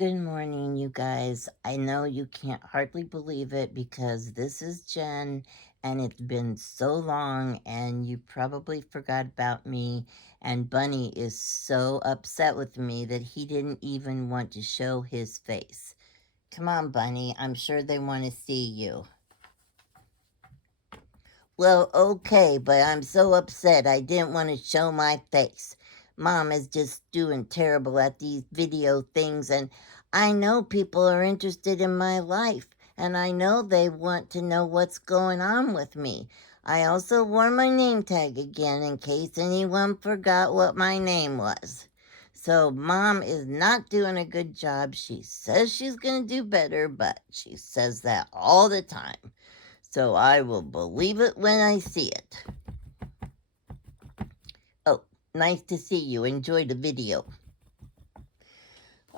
Good morning, you guys. I know you can't hardly believe it because this is Jen and it's been so long and you probably forgot about me. And Bunny is so upset with me that he didn't even want to show his face. Come on, Bunny. I'm sure they want to see you. Well, okay, but I'm so upset I didn't want to show my face. Mom is just doing terrible at these video things, and I know people are interested in my life, and I know they want to know what's going on with me. I also wore my name tag again in case anyone forgot what my name was. So, Mom is not doing a good job. She says she's going to do better, but she says that all the time, so I will believe it when I see it. Oh, nice to see you. Enjoy the video.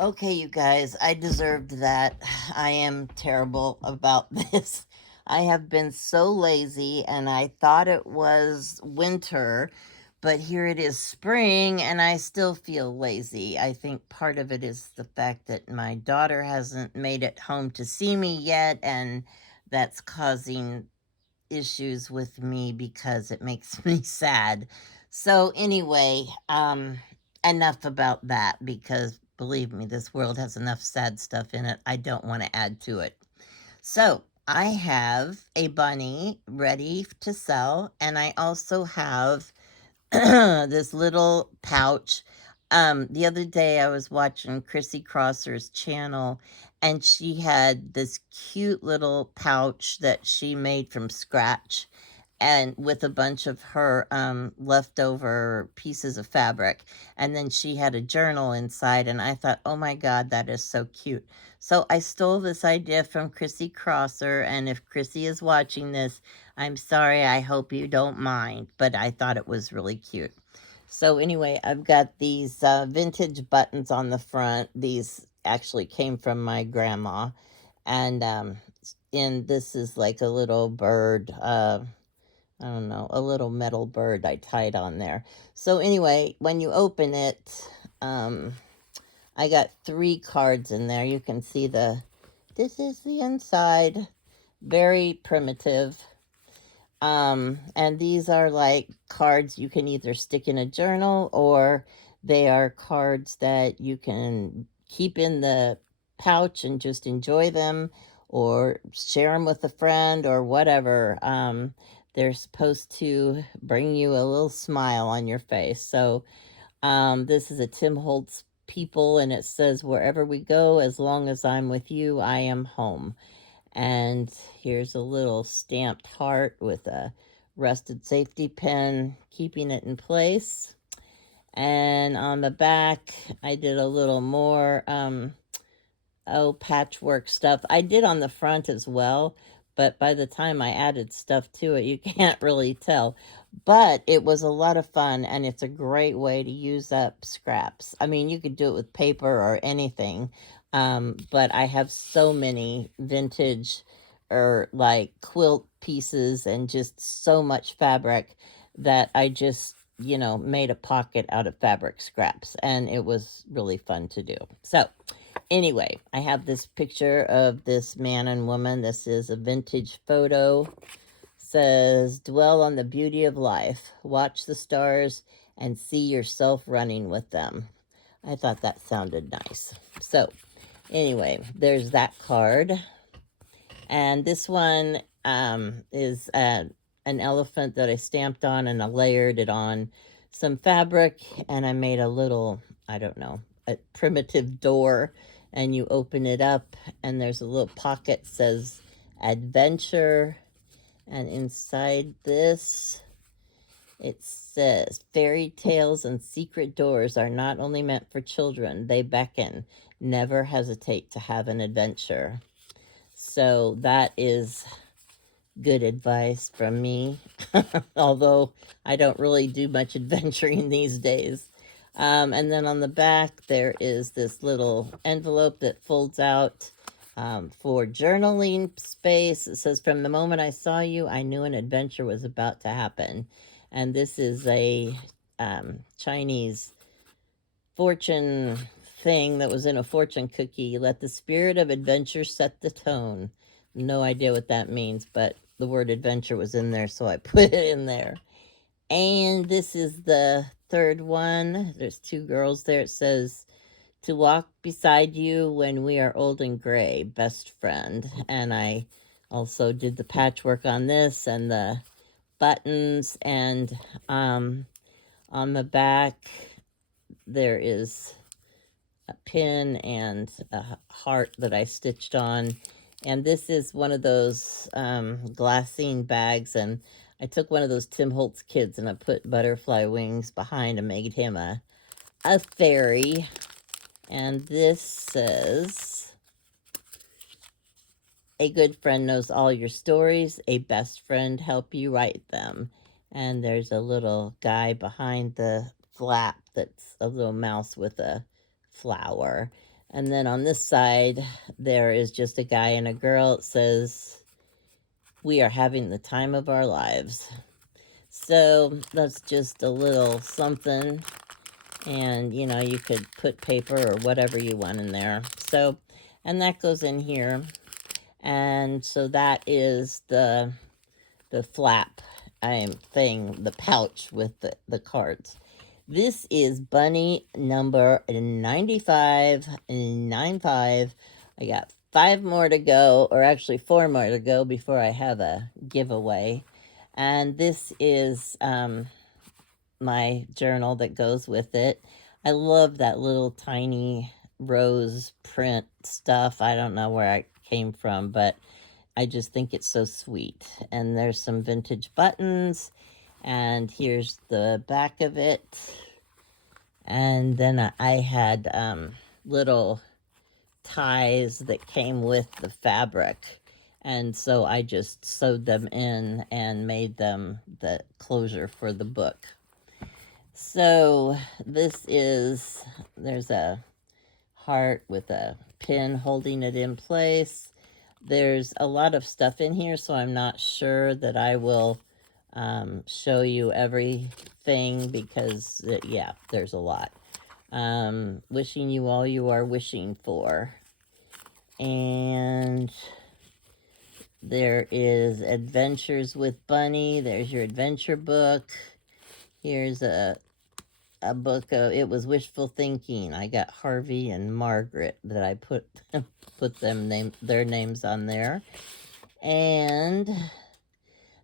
Okay, you guys, I deserved that. I am terrible about this. I have been so lazy and I thought it was winter, but here it is spring and I still feel lazy. I think part of it is the fact that my daughter hasn't made it home to see me yet, and that's causing issues with me because it makes me sad. So anyway, enough about that because believe me, this world has enough sad stuff in it. I don't want to add to it. So I have a bunny ready to sell, and I also have this little pouch. The other day I was watching Chrissy Crosser's channel, and she had this cute little pouch that she made from scratch and with a bunch of her leftover pieces of fabric. And then she had a journal inside, and I thought, oh my God, that is so cute. So I stole this idea from Chrissy Crosser, and if Chrissy is watching this, I'm sorry, I hope you don't mind, but I thought it was really cute. So anyway, I've got these vintage buttons on the front. These actually came from my grandma, and this is like a little bird. I don't know, a little metal bird I tied on there. So anyway, when you open it, um, I got 3 cards in there. You can see this is the inside, very primitive. And these are like cards you can either stick in a journal, or they are cards that you can keep in the pouch and just enjoy them, or share them with a friend or whatever. They're supposed to bring you a little smile on your face. So, this is a Tim Holtz People, and it says, "Wherever we go, as long as I'm with you, I am home." And here's a little stamped heart with a rusted safety pin keeping it in place. And on the back, I did a little more patchwork stuff. I did on the front as well, but by the time I added stuff to it, you can't really tell. But it was a lot of fun, and it's a great way to use up scraps. I mean, you could do it with paper or anything, but I have so many vintage or like quilt pieces and just so much fabric that I just, made a pocket out of fabric scraps, and it was really fun to do. So, anyway, I have this picture of this man and woman. This is a vintage photo. Says, dwell on the beauty of life. Watch the stars and see yourself running with them. I thought that sounded nice. So, anyway, there's that card. And this one is an elephant that I stamped on, and I layered it on some fabric, and I made a little, I don't know, a primitive door, and you open it up and there's a little pocket says adventure, and inside this it says fairy tales and secret doors are not only meant for children, they beckon. Never hesitate to have an adventure. So that is good advice from me, although I don't really do much adventuring these days. And then on the back, there is this little envelope that folds out for journaling space. It says, from the moment I saw you, I knew an adventure was about to happen. And this is a Chinese fortune thing that was in a fortune cookie. Let the spirit of adventure set the tone. No idea what that means, but the word adventure was in there, so I put it in there. And this is the third one. There's two girls there. It says, to walk beside you when we are old and gray, best friend. And I also did the patchwork on this and the buttons. And on the back, there is a pin and a heart that I stitched on. And this is one of those glassine bags, and I took one of those Tim Holtz kids and I put butterfly wings behind and made him a fairy. And this says, a good friend knows all your stories, a best friend help you write them. And there's a little guy behind the flap that's a little mouse with a flower. And then on this side, there is just a guy and a girl. It says, we are having the time of our lives. So that's just a little something. And, you know, you could put paper or whatever you want in there. So, and that goes in here. And so that is the flap thing, the pouch with the cards. This is bunny number 9595. I got 5 more to go, or actually 4 more to go before I have a giveaway. And this is my journal that goes with it. I love that little tiny rose print stuff. I don't know where it came from, but I just think it's so sweet. And there's some vintage buttons, and here's the back of it. And then I had little ties that came with the fabric, and so I just sewed them in and made them the closure for the book. So this is, there's a heart with a pin holding it in place. There's a lot of stuff in here, so I'm not sure that I will show you everything because, yeah, there's a lot. Wishing you all you are wishing for. And there is Adventures with Bunny. There's your adventure book. Here's a book of, it was wishful thinking. I got Harvey and Margaret that I put their names on there. And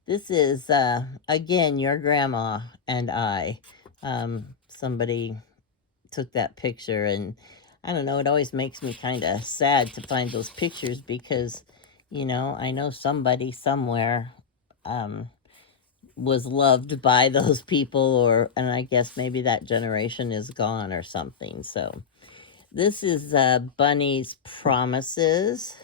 this is again your grandma and I. Somebody took that picture, and I don't know, it always makes me kind of sad to find those pictures because, you know, I know somebody somewhere was loved by those people, and I guess maybe that generation is gone or something. So this is Bunny's Promises,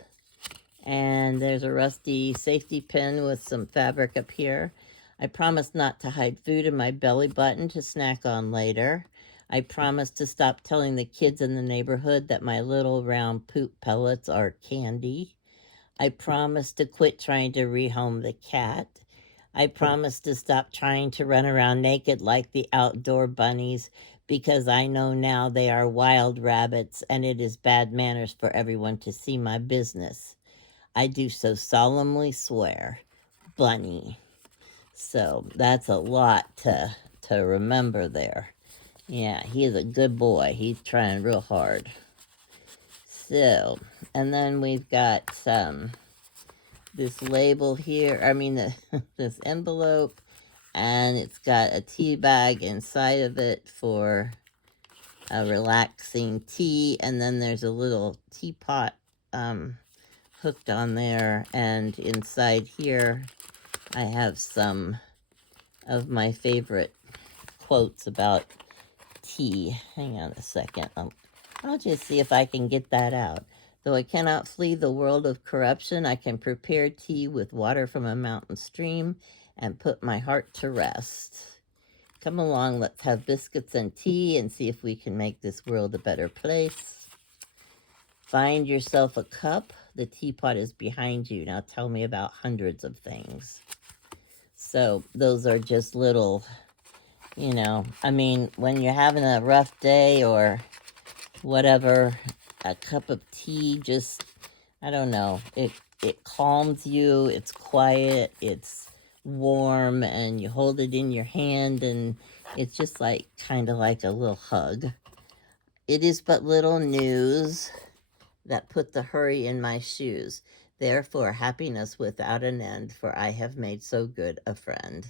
and there's a rusty safety pin with some fabric up here. I promise not to hide food in my belly button to snack on later. I promise to stop telling the kids in the neighborhood that my little round poop pellets are candy. I promise to quit trying to rehome the cat. I promise to stop trying to run around naked like the outdoor bunnies because I know now they are wild rabbits and it is bad manners for everyone to see my business. I do so solemnly swear. Bunny. So that's a lot to remember there. Yeah, he is a good boy. He's trying real hard. So, and then we've got this label here, this envelope, and it's got a tea bag inside of it for a relaxing tea, and then there's a little teapot hooked on there, and inside here I have some of my favorite quotes about tea. Hang on a second. I'll just see if I can get that out. Though I cannot flee the world of corruption, I can prepare tea with water from a mountain stream and put my heart to rest. Come along, let's have biscuits and tea and see if we can make this world a better place. Find yourself a cup. The teapot is behind you. Now tell me about hundreds of things. So those are just little, when you're having a rough day or whatever, a cup of tea, just, I don't know, it calms you, it's quiet, it's warm, and you hold it in your hand, and it's just like, kind of like a little hug. It is but little news that put the hurry in my shoes. Therefore, happiness without an end, for I have made so good a friend.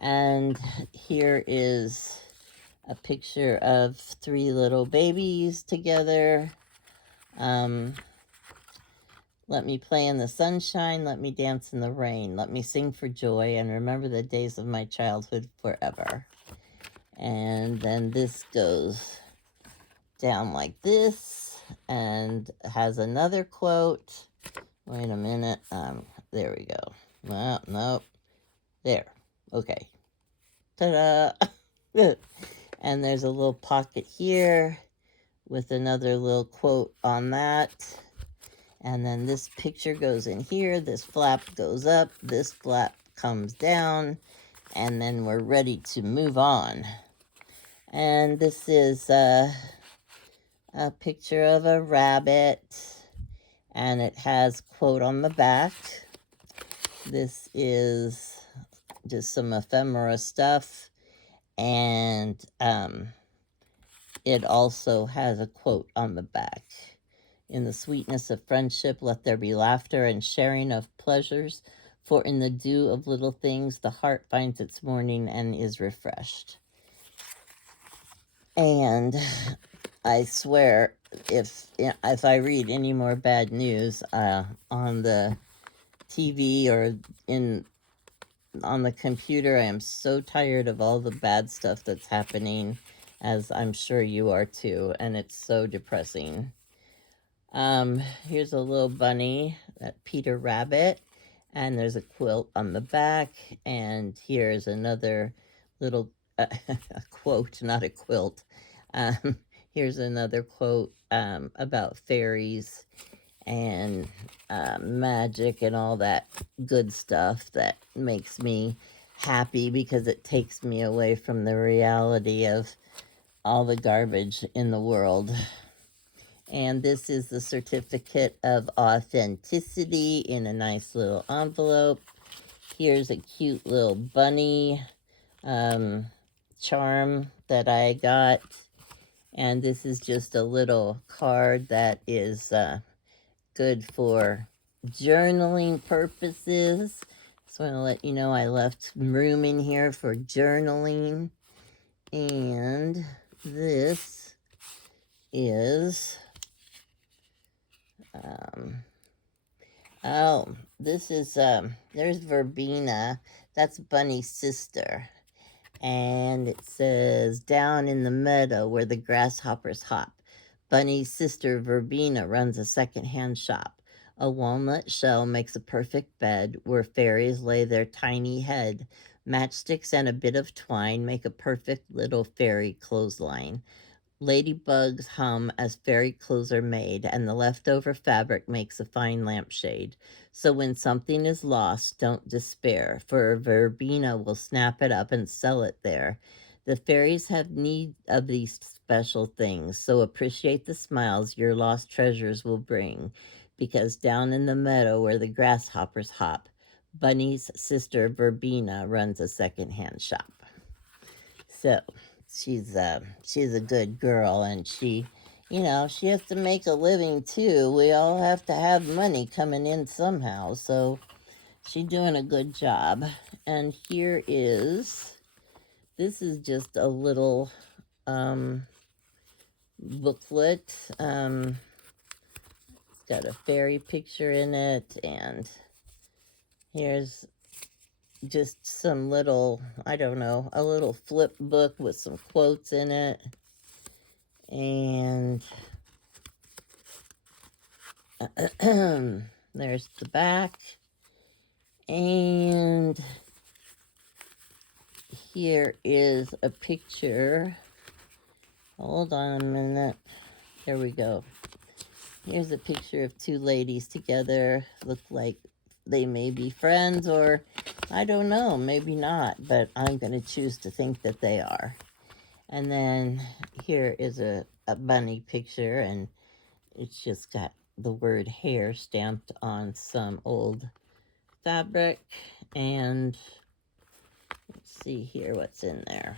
And here is a picture of 3 little babies together. Let me play in the sunshine, let me dance in the rain, let me sing for joy, and remember the days of my childhood forever. And then this goes down like this, and has another quote. Wait a minute. There we go. Well, nope. There. Okay. Ta-da! And there's a little pocket here with another little quote on that. And then this picture goes in here. This flap goes up. This flap comes down. And then we're ready to move on. And this is a picture of a rabbit. And it has quote on the back. This is just some ephemera stuff. And it also has a quote on the back. In the sweetness of friendship, let there be laughter and sharing of pleasures. For in the dew of little things, the heart finds its morning and is refreshed. And I swear, if I read any more bad news on the TV or on the computer, I am so tired of all the bad stuff that's happening, as I'm sure you are too, and it's so depressing. Here's a little bunny, that Peter Rabbit, and there's a quilt on the back, and here's another little a quote, not a quilt. Here's another quote about fairies and magic and all that good stuff that makes me happy, because it takes me away from the reality of all the garbage in the world. And this is the certificate of authenticity in a nice little envelope. Here's a cute little bunny charm that I got. And this is just a little card that is good for journaling purposes. So I'm going to let you know I left room in here for journaling. And this is... this is, there's Verbena. That's Bunny's sister. And it says, down in the meadow where the grasshoppers hop, Bunny's sister Verbena runs a second-hand shop. A walnut shell makes a perfect bed where fairies lay their tiny head. Matchsticks and a bit of twine make a perfect little fairy clothesline. Ladybugs hum as fairy clothes are made, and the leftover fabric makes a fine lampshade. So when something is lost, don't despair, for Verbena will snap it up and sell it there. The fairies have need of these special things, so appreciate the smiles your lost treasures will bring, because down in the meadow where the grasshoppers hop, Bunny's sister Verbena runs a second-hand shop. So... she's a good girl, and she has to make a living too. We all have to have money coming in somehow, so she's doing a good job. And this is just a little booklet. It's got a fairy picture in it, and here's just some little, I don't know, a little flip book with some quotes in it. And there's the back. And here is a picture. Hold on a minute. There we go. Here's a picture of 2 ladies together. Look like they may be friends, or I don't know, maybe not, but I'm going to choose to think that they are. And then here is a a bunny picture, and it's just got the word hair stamped on some old fabric. And let's see here what's in there.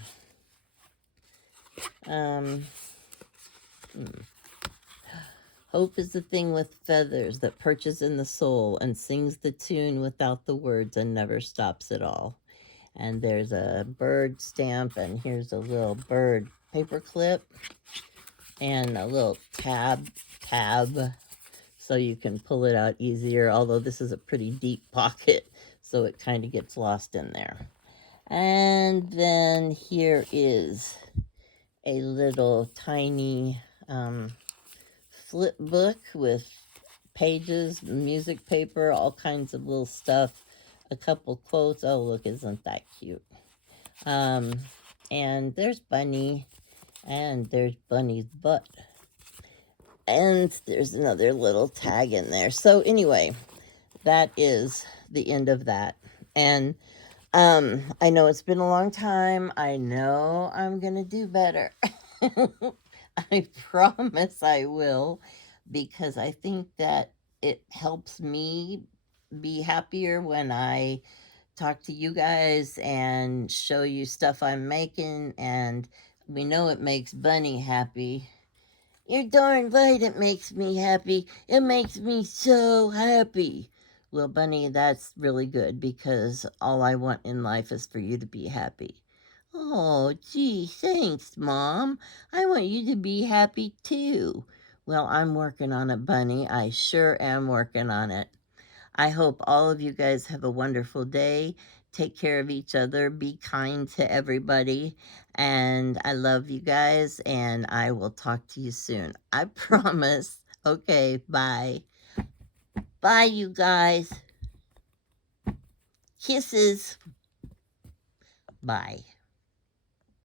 Hope is the thing with feathers that perches in the soul and sings the tune without the words and never stops at all. And there's a bird stamp, and here's a little bird paper clip and a little tab so you can pull it out easier, although this is a pretty deep pocket, so it kind of gets lost in there. And then here is a little tiny flip book with pages, music paper, all kinds of little stuff, a couple quotes. Oh, look, isn't that cute? And there's Bunny, and there's Bunny's butt. And there's another little tag in there. So anyway, that is the end of that. And I know it's been a long time. I know I'm gonna do better. I promise I will, because I think that it helps me be happier when I talk to you guys and show you stuff I'm making, and we know it makes Bunny happy. You're darn right it makes me happy. It makes me so happy. Well, Bunny, that's really good, because all I want in life is for you to be happy. Oh, gee, thanks, Mom. I want you to be happy too. Well, I'm working on it, Bunny. I sure am working on it. I hope all of you guys have a wonderful day. Take care of each other. Be kind to everybody. And I love you guys, and I will talk to you soon. I promise. Okay, bye. Bye, you guys. Kisses. Bye.